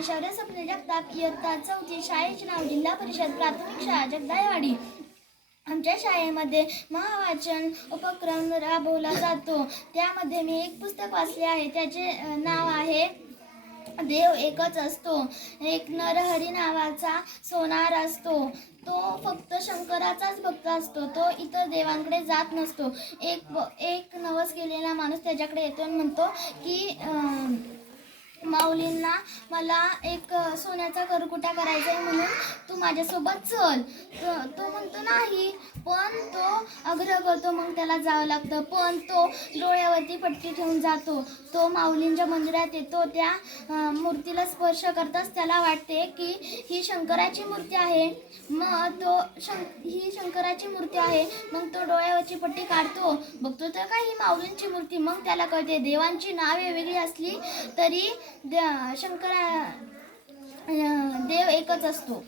मी शौर्य स्वप्न जगताप, इयत्ता 4ची, शाळेचे नाव जिल्हा परिषद प्राथमिक शाळा जगदायवाडी. आमच्या शाळेमध्ये महावाचन उपक्रम राबवला जातो. त्यामध्ये मी एक पुस्तक वाचले आहे. त्याचे नाव आहे देव एकच असतो. एक नरहरी नावाचा सोनार असतो. तो फक्त शंकराचाच भक्त असतो. तो इतर देवांकडे जात नसतो. एक नवस गेलेला माणूस त्याच्याकडे येतो आणि म्हणतो की माऊलींना मला एक सोन्याचा करकुटा करायचा आहे, म्हणून तू माझ्यासोबत चल. तो म्हणतो नाही, पण तो आग्रह करतो. मग त्याला जावं लागतं. पण तो डोळ्यावरती पट्टी ठेवून जातो. तो माऊलींच्या मंदिरात येतो. त्या मूर्तीला स्पर्श करताच त्याला वाटते की ही शंकराची मूर्ती आहे. मग ही शंकराची मूर्ती आहे. मग तो डोळ्यावरची पट्टी काढतो, बघतो तर काय ही माऊलींची मूर्ती. मग त्याला कळते देवांची नावे वेगळी असली तरी देव एकच असतो.